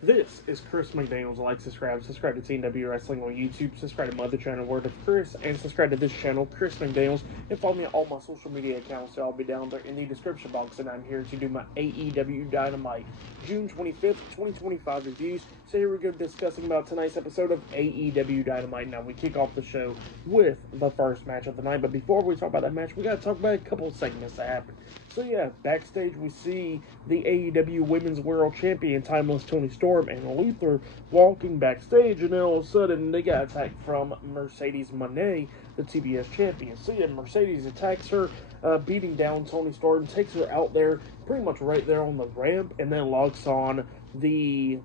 This is Chris McDaniels. Like, subscribe to TNW Wrestling on YouTube, subscribe to my other channel, Word of Chris, and subscribe to this channel, Chris McDaniels, and follow me on all my social media accounts. So I'll be down there in the description box, and I'm here to do my AEW Dynamite June 25th, 2025 reviews. So here we go discussing about tonight's episode of AEW Dynamite. Now we kick off the show with the first match of the night, but before we talk about that match, we got to talk about a couple of segments that happened. So yeah, backstage we see the AEW Women's World Champion, Timeless Toni Storm, and Luther walking backstage, and then all of a sudden they got attacked from Mercedes Moné, the TBS champion. So yeah, Mercedes attacks her, beating down Toni Storm, takes her out there, pretty much right there on the ramp, and then locks on the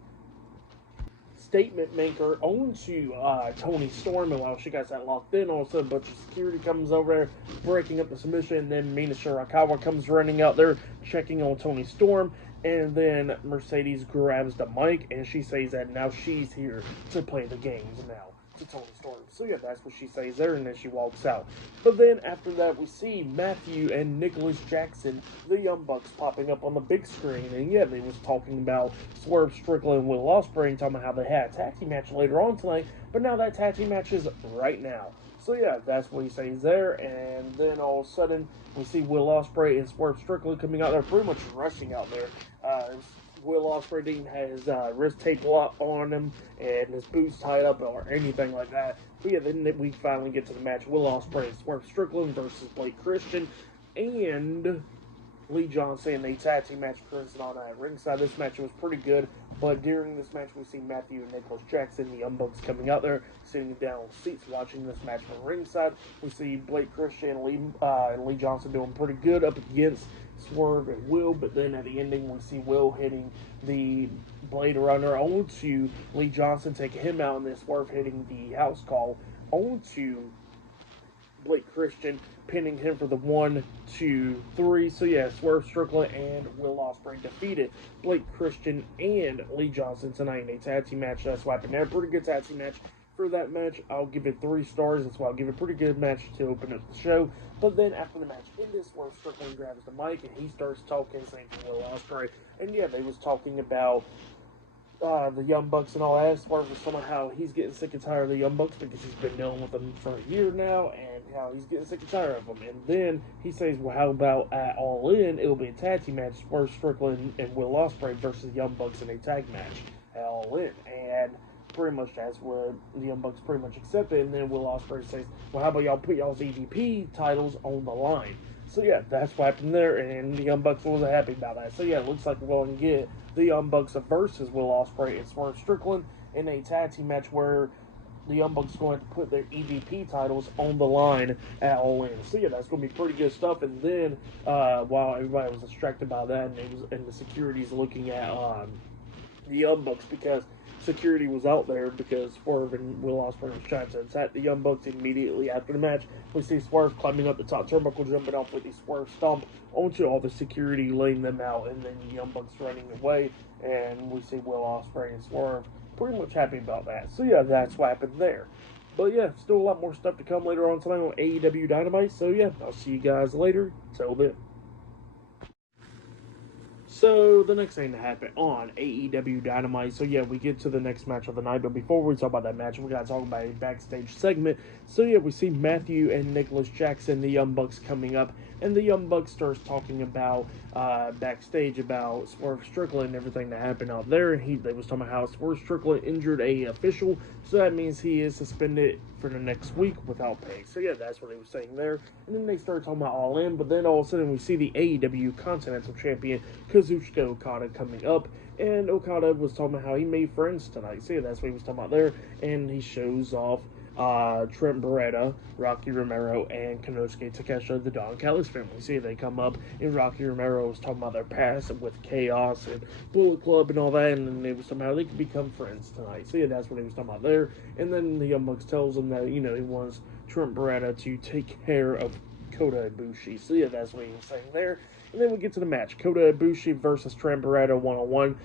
statement maker onto Toni Storm, and while she got that locked in, all of a sudden a bunch of security comes over there, breaking up the submission, and then Mina Shirakawa comes running out there, checking on Toni Storm, and then Mercedes grabs the mic, and she says that now she's here to play the games now to Toni Storm. So yeah, that's what she says there, and then she walks out. But then after that, we see Matthew and Nicholas Jackson, the Young Bucks, popping up on the big screen, and yeah, they was talking about Swerve, Strickland, and Will Ospreay, and talking about how they had a tag team match later on tonight, but now that tag team match is right now. So yeah, that's what he says there, and then all of a sudden, we see Will Ospreay and Swerve Strickland coming out there, pretty much rushing out there. Will Ospreay didn't have his wrist tape on him and his boots tied up or anything like that. But yeah, then we finally get to the match. Will Ospreay and Swerve Strickland versus Blake Christian and Lee Johnson, and a tag team match occurs on ringside. This match was pretty good, but during this match, we see Matthew and Nicholas Jackson, the Young Bucks, coming out there, sitting down on seats, watching this match from ringside. We see Blake Christian and Lee Johnson doing pretty good up against Swerve and Will, but then at the ending, we see Will hitting the Blade Runner onto Lee Johnson, taking him out, and then Swerve hitting the house call onto Blake Christian, pinning him for the 1, 2, 3. So yeah, Swerve Strickland and Will Ospreay defeated Blake Christian and Lee Johnson tonight in a tag team match. That's why there. Pretty good tag team match. For that match, I'll give it 3 stars. That's why I'll give it a pretty good match to open up the show. But then after the match ended, Swerve Strickland grabs the mic and he starts talking, saying to Will Ospreay. And yeah, they was talking about the Young Bucks and all that. Swerve was talking about how he's getting sick and tired of the Young Bucks because he's been dealing with them for a year now, and how he's getting sick and tired of them. And then he says, well, how about at All In, it'll be a tag team match, Swerve Strickland and Will Ospreay versus Young Bucks in a tag match at All In. And pretty much that's where the Young Bucks pretty much accept it. And then Will Ospreay says, well, how about y'all put y'all's EVP titles on the line? So yeah, that's what happened there, and the Young Bucks wasn't happy about that. So yeah, it looks like we're going to get the Young Bucks versus Will Ospreay and Swerve Strickland in a tag team match where the Young Bucks are going to put their EVP titles on the line at All In. So yeah, that's going to be pretty good stuff. And then while everybody was distracted by that, and the security's looking at the Young Bucks because security was out there because Swerve and Will Ospreay was trying to attack the Young Bucks immediately after the match. We see Swerve climbing up the top turnbuckle, jumping off with the Swerve stomp onto all the security, laying them out, and then the Young Bucks running away. And we see Will Ospreay and Swerve pretty much happy about that. So yeah, that's what happened there. But yeah, still a lot more stuff to come later on tonight on AEW Dynamite. So yeah, I'll see you guys later. Till then. So, the next thing to happen on AEW Dynamite. So, yeah, we get to the next match of the night. But before we talk about that match, we got to talk about a backstage segment. So, yeah, we see Matthew and Nicholas Jackson, the Young Bucks, coming up. And the Young Bucks starts talking about backstage about Swerve Strickland and everything that happened out there. And they was talking about how Swerve Strickland injured a official. So, that means he is suspended for the next week without pay. So, yeah, that's what they were saying there. And then they started talking about All In. But then all of a sudden, we see the AEW Continental Champion, Kazuchika Okada, coming up, and Okada was talking about how he made friends tonight. So yeah, that's what he was talking about there, and he shows off Trent Beretta, Rocky Romero, and Konosuke Takeshita, the Don Callis family. See, they come up, and Rocky Romero was talking about their past with Chaos and Bullet Club and all that, and then they was talking about how they could become friends tonight. So yeah, that's what he was talking about there. And then the Young Bucks tells him that, he wants Trent Beretta to take care of Kota Ibushi. So yeah, that's what he was saying there. And then we get to the match. Kota Ibushi versus Trent Beretta one-on-one.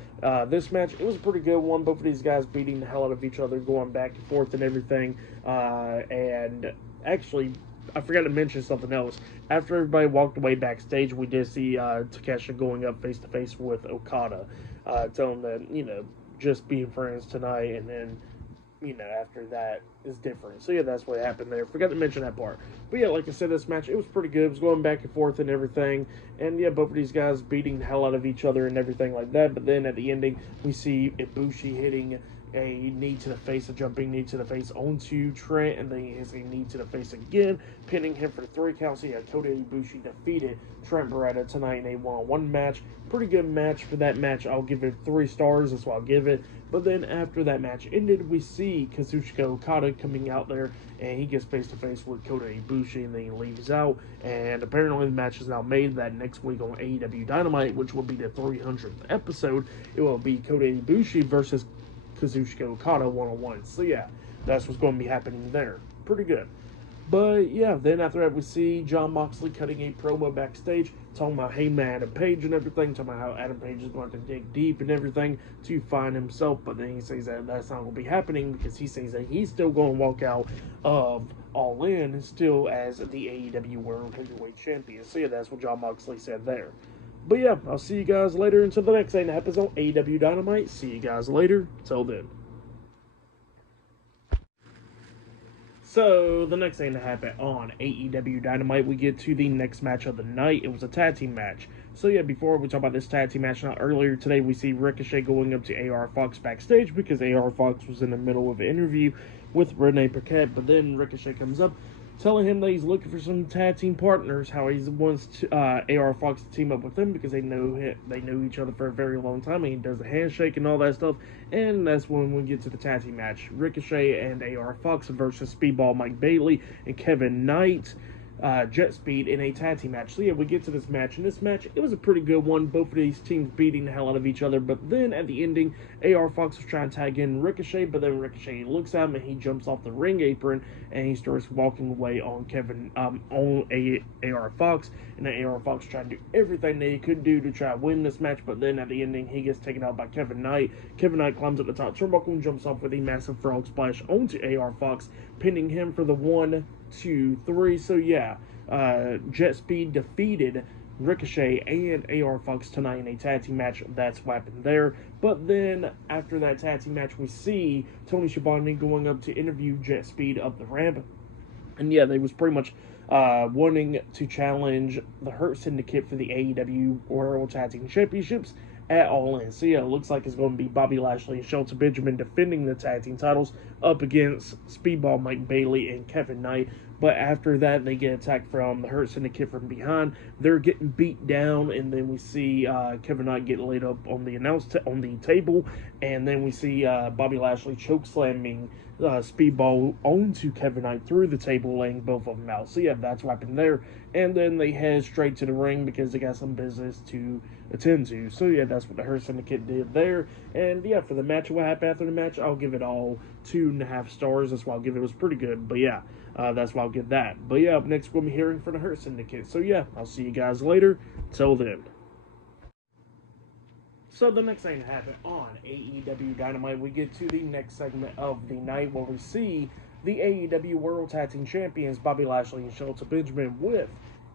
This match, it was a pretty good one. Both of these guys beating the hell out of each other, going back and forth and everything. And actually, I forgot to mention something else. After everybody walked away backstage, we did see Takeshita going up face-to-face with Okada. Telling him that, just being friends tonight, and then after that is different. So yeah, that's what happened there. Forgot to mention that part. But yeah, like I said, this match, it was pretty good. It was going back and forth and everything. And yeah, both of these guys beating the hell out of each other and everything like that. But then at the ending, we see Ibushi hitting a knee to the face, a jumping knee to the face onto Trent, and then he hits a knee to the face again, pinning him for the 3 count. So yeah, Kota Ibushi defeated Trent Beretta tonight in a one-on-one match. Pretty good match for that match. I'll give it 3 stars. That's what I'll give it. But then after that match ended, we see Kazuchika Okada coming out there, and he gets face-to-face with Kota Ibushi, and then he leaves out. And apparently the match is now made that next week on AEW Dynamite, which will be the 300th episode. It will be Kota Ibushi versus Kazuchika Okada one-on-one. So yeah, that's what's going to be happening there. Pretty good. But yeah, then after that we see Jon Moxley cutting a promo backstage, talking about Heyman Adam Page and everything, talking about how Adam Page is going to dig deep and everything to find himself. But then he says that that's not going to be happening, because he says that he's still going to walk out of All In still as the AEW World Heavyweight Champion. So yeah, that's what Jon Moxley said there. But yeah, I'll see you guys later until the next episode, AEW Dynamite. See you guys later. Till then. So, the next thing that happened on AEW Dynamite, we get to the next match of the night. It was a tag team match. So, yeah, before we talk about this tag team match, earlier today, we see Ricochet going up to AR Fox backstage, because AR Fox was in the middle of an interview with Renee Paquette. But then Ricochet comes up, telling him that he's looking for some tag team partners, how he wants to, AR Fox to team up with him, because they know each other for a very long time, and he does the handshake and all that stuff. And that's when we get to the tag team match. Ricochet and AR Fox versus Speedball Mike Bailey and Kevin Knight, Jet Speed, in a tag team match. So yeah, we get to this match, and this match, it was a pretty good one. Both of these teams beating the hell out of each other. But then at the ending, AR Fox was trying to tag in Ricochet, but then Ricochet looks at him and he jumps off the ring apron and he starts walking away on AR Fox. And then AR Fox tried to do everything that he could do to try to win this match, but then at the ending, he gets taken out by Kevin Knight. Kevin Knight climbs up the top turnbuckle and jumps off with a massive frog splash onto AR Fox, pinning him for the 1, 2, 3. So yeah, Jet Speed defeated Ricochet and AR Fox tonight in a tag team match. That's what happened there. But then after that tag team match, we see Tony Schiavone going up to interview Jet Speed up the ramp. And yeah, they was pretty much wanting to challenge the Hurt Syndicate for the AEW World Tag Team Championships at All In. So yeah, it looks like it's going to be Bobby Lashley and Shelton Benjamin defending the tag team titles up against Speedball Mike Bailey and Kevin Knight. But after that, they get attacked from the Hurt Syndicate from behind. They're getting beat down, and then we see Kevin Knight get laid up on the table, and then we see Bobby Lashley choke slamming Speedball onto Kevin Knight through the table, laying both of them out. So yeah, that's what happened there. And then they head straight to the ring because they got some business to attend to. So yeah, that's what the Hurt Syndicate did there. And yeah, for the match, what happened after the match, I'll give it all 2.5 stars. That's why I'll give it. It was pretty good. But yeah, that's why I'll give that. But yeah, up next we'll be hearing from the Hurt Syndicate. So yeah, I'll see you guys later. Till then. So the next thing that happened on AEW Dynamite, we get to the next segment of the night where we see the AEW World Tag Team Champions Bobby Lashley and Shelton Benjamin with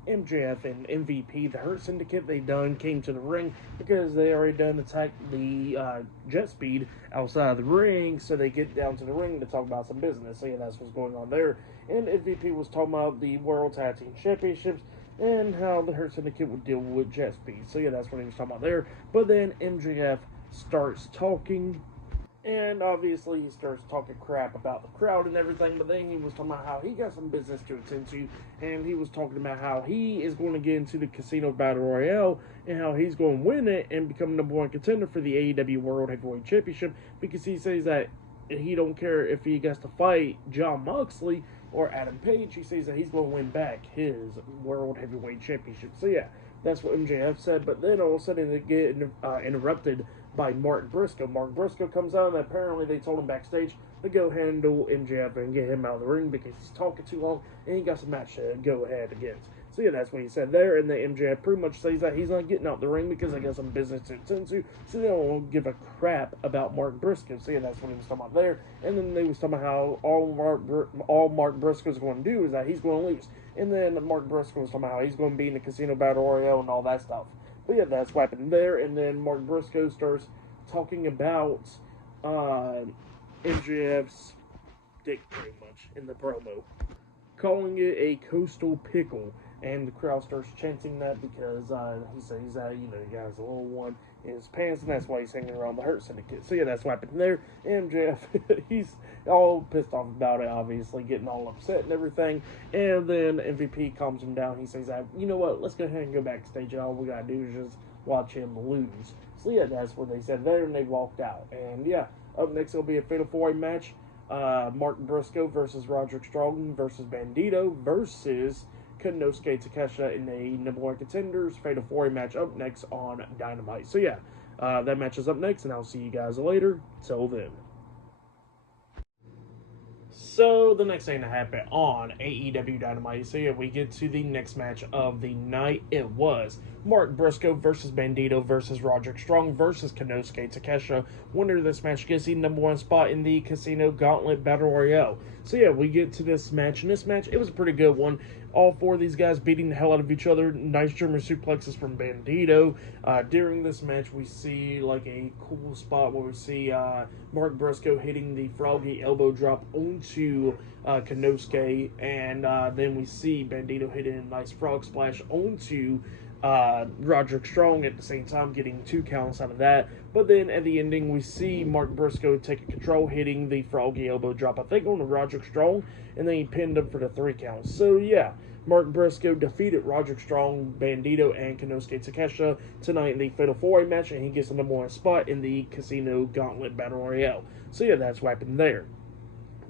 MJF and MVP. The Hurt Syndicate, they came to the ring because they already attacked the Jet Speed outside of the ring, so they get down to the ring to talk about some business. So yeah, that's what's going on there. And MVP was talking about the World Tag Team Championships and how the Hurt Syndicate would deal with Jet Speed. So yeah, that's what he was talking about there. But then MJF starts talking, and obviously he starts talking crap about the crowd and everything, but then he was talking about how he got some business to attend to, and he was talking about how he is going to get into the Casino Battle Royale, and how he's going to win it and become number 1 contender for the AEW World Heavyweight Championship, because he says that he don't care if he gets to fight Jon Moxley or Adam Page. He says that he's going to win back his World Heavyweight Championship. So yeah, that's what MJF said. But then all of a sudden they get interrupted by Mark Briscoe. Mark Briscoe comes out, and apparently they told him backstage to go handle MJF and get him out of the ring because he's talking too long and he got some match to go ahead against. So yeah, that's what he said there, and the MJF pretty much says that he's not getting out the ring because they got some business to attend to, so they don't give a crap about Mark Briscoe. So yeah, that's what he was talking about there. And then they was talking about how all Mark Briscoe's going to do is that he's going to lose. And then Mark Briscoe was talking about how he's going to be in the Casino Battle Royale and all that stuff. But yeah, that's what happened there. And then Mark Briscoe starts talking about MJF's dick pretty much in the promo, calling it a coastal pickle. And the crowd starts chanting that because he says that, he has a little one in his pants, and that's why he's hanging around the Hurt Syndicate. So, yeah, that's what happened there. MJF, he's all pissed off about it, obviously, getting all upset and everything. And then MVP calms him down. He says that, you know what, let's go ahead and go backstage. All we gotta do is just watch him lose. So, yeah, that's what they said there, and they walked out. And, yeah, up next will be a Fatal 4-Way match. Mark Briscoe versus Roderick Strong versus Bandito versus Konosuke Takeshita in a number one contenders Fatal 4-Way match up next on Dynamite. So yeah, that match is up next, and I'll see you guys later. Till then. So the next thing to happen on AEW Dynamite, so yeah, we get to the next match of the night. It was Mark Briscoe versus Bandito versus Roderick Strong versus Konosuke Takeshita. Winner of this match gets the number one spot in the Casino Gauntlet Battle Royale. So yeah, we get to this match, and this match, it was a pretty good one. All four of these guys beating the hell out of each other. Nice German suplexes from Bandito. During this match, we see like a cool spot where we see Mark Briscoe hitting the froggy elbow drop onto Konosuke, and then we see Bandito hitting a nice frog splash onto Roderick Strong at the same time, getting 2 counts out of that. But then at the ending, we see Mark Briscoe taking control, hitting the froggy elbow drop, I think on the Roderick Strong, and then he pinned him for the 3 counts. So yeah, Mark Briscoe defeated Roderick Strong, Bandito, and Konosuke Takeshita tonight in the Fatal 4-Way match, and he gets the number one spot in the Casino Gauntlet Battle Royale. So yeah, that's what happened there.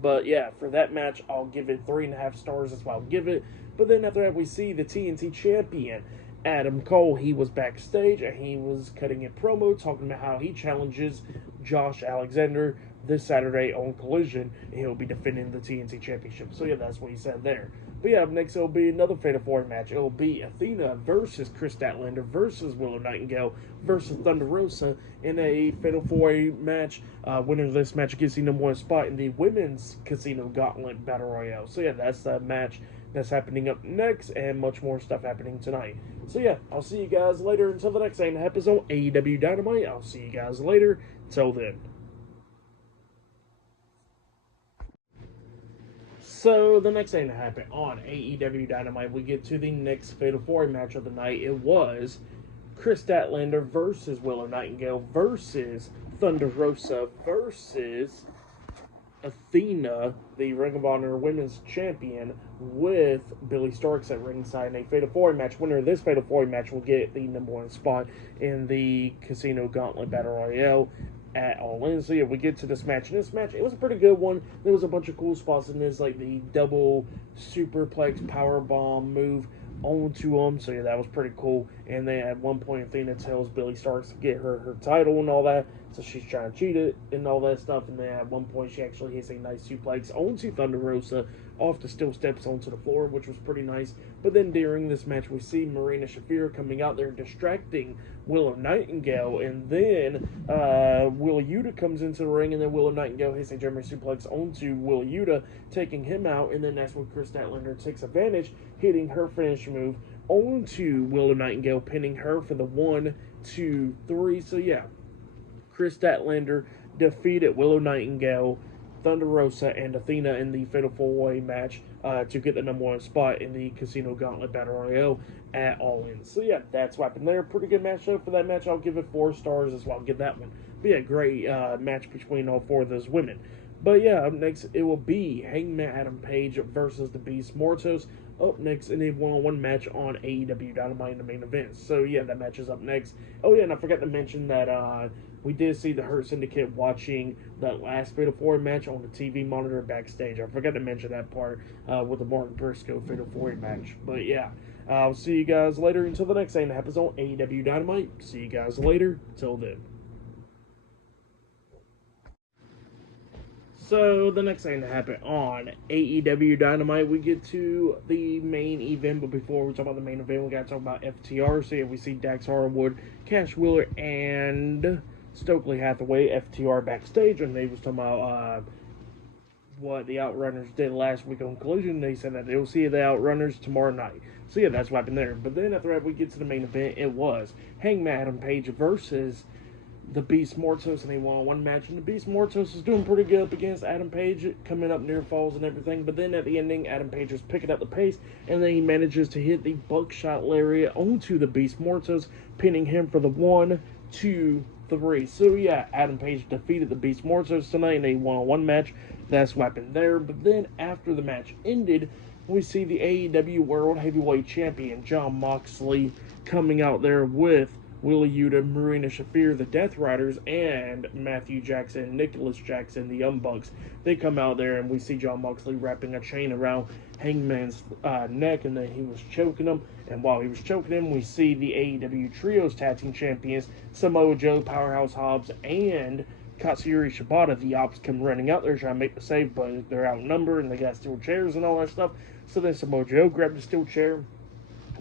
But yeah, for that match, I'll give it 3.5 stars. That's what I'll give it. But then after that, we see the TNT champion, Adam Cole. He was backstage, and he was cutting a promo talking about how he challenges Josh Alexander this Saturday on Collision, and he'll be defending the TNT Championship. So yeah, that's what he said there. But yeah, up next it'll be another Fatal 4-Way match. It'll be Athena versus Chris Statlander versus Willow Nightingale versus Thunder Rosa in a Fatal 4-Way match. Winner of this match gets the number one spot in the Women's Casino Gauntlet Battle Royale. So yeah, that's the match that's happening up next, and much more stuff happening tonight. So yeah, I'll see you guys later. Until the next thing that happens on AEW Dynamite, I'll see you guys later. Till then. So the next thing that happened on AEW Dynamite, we get to the next Fatal 4-Way match of the night. It was Chris Statlander versus Willow Nightingale versus Thunder Rosa versus Athena, the Ring of Honor Women's Champion, with Billy Starks at ringside in a Fatal 4-Way match. Winner of this Fatal 4-Way match will get the number one spot in the Casino Gauntlet Battle Royale at All In. So yeah, we get to this match. And this match, it was a pretty good one. There was a bunch of cool spots in this, like the double superplex power bomb move onto him. So yeah, that was pretty cool. And then at one point, Athena tells Billy Starks to get her title and all that. So she's trying to cheat it and all that stuff. And then at one point, she actually hits a nice suplex onto Thunder Rosa off the steel steps onto the floor, which was pretty nice. But then during this match, we see Marina Shafir coming out there distracting Willow Nightingale, and then Willa Yuta comes into the ring, and then Willow Nightingale hits a German suplex onto Willa Yuta, taking him out, and then that's when Chris Statlander takes advantage, hitting her finish move onto Willow Nightingale, pinning her for the 1, 2, 3. So yeah, Chris Statlander defeated Willow Nightingale, Thunder Rosa, and Athena in the Fatal 4-Way match to get the number one spot in the Casino Gauntlet Battle Royale at All In. So yeah, that's what happened there. Pretty good matchup. For that match, I'll give it 4 stars as well. I'll give that one. But yeah, great match between all 4 of those women. But yeah, up next, it will be Hangman Adam Page versus the Beast Mortos. Up next in a one-on-one match on AEW Dynamite in the main event. So yeah, that match is up next. Oh yeah, and I forgot to mention that we did see the Hurt Syndicate watching that last Fatal 4-Way match on the TV monitor backstage. I forgot to mention that part with the Martin Briscoe Fatal 4-Way match. But yeah, I'll see you guys later until the next thing that happens on AEW Dynamite. See you guys later. Till then. So, the next thing to happen on AEW Dynamite, we get to the main event. But before we talk about the main event, we got to talk about FTR. So, yeah, we see Dax Harwood, Cash Wheeler, and Stokely Hathaway, FTR backstage. And they was talking about what the Outrunners did last week on Collision. They said that they'll see the Outrunners tomorrow night. So, yeah, that's what happened there. But then after that, we get to the main event. It was Hangman Adam Page versus the Beast Mortos in a one-on-one match, and the Beast Mortos is doing pretty good up against Adam Page, coming up near falls and everything, but then at the ending, Adam Page was picking up the pace, and then he manages to hit the buckshot lariat onto the Beast Mortos, pinning him for the 1, 2, 3. So yeah, Adam Page defeated the Beast Mortos tonight in a one-on-one match. That's what happened there, but then after the match ended, we see the AEW World Heavyweight Champion, Jon Moxley, coming out there with Wheeler Yuta, Marina Shafir, the Death Riders, and Matthew Jackson, Nicholas Jackson, the Young Bucks. They come out there, and we see Jon Moxley wrapping a chain around Hangman's neck, and then he was choking him. And while he was choking him, we see the AEW Trios Tag Team Champions, Samoa Joe, Powerhouse Hobbs, and Katsuyori Shibata. The Ops come running out there trying to make the save, but they're outnumbered, and they got steel chairs and all that stuff. So then Samoa Joe grabbed a steel chair,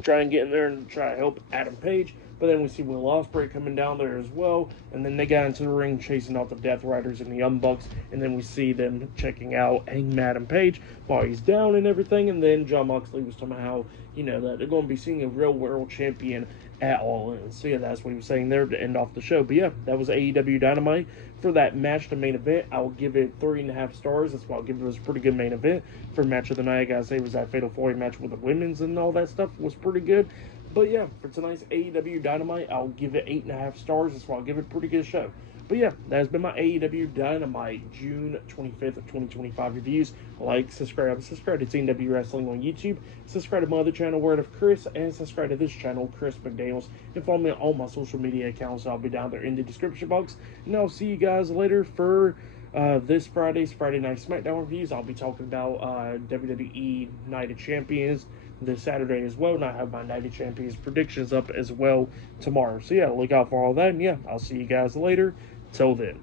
try and get in there and try to help Adam Page. But then we see Will Ospreay coming down there as well. And then they got into the ring chasing off the Death Riders and the Young Bucks. And then we see them checking out Hangman Adam Page while he's down and everything. And then Jon Moxley was talking about how, that they're going to be seeing a real world champion at All In. So yeah, that's what he was saying there to end off the show. But yeah, that was AEW Dynamite. For that match, the main event, I'll give it 3.5 stars. That's why I'll give it. It was a pretty good main event. For match of the night, I gotta say, was that Fatal 4-Way match with the women's and all that stuff was pretty good. But yeah, for tonight's AEW Dynamite, I'll give it 8.5 stars. That's why I'll give it a pretty good show. But yeah, that has been my AEW Dynamite June 25th of 2025 reviews. Like, subscribe to Team W Wrestling on YouTube. Subscribe to my other channel, Word of Chris, and subscribe to this channel, Chris McDaniels. And follow me on all my social media accounts. I'll be down there in the description box. And I'll see you guys later for this Friday's Friday Night SmackDown reviews. I'll be talking about WWE Night of Champions this Saturday as well, and I have my Night of Champions predictions up as well tomorrow. So yeah, look out for all that, and yeah, I'll see you guys later. Till then.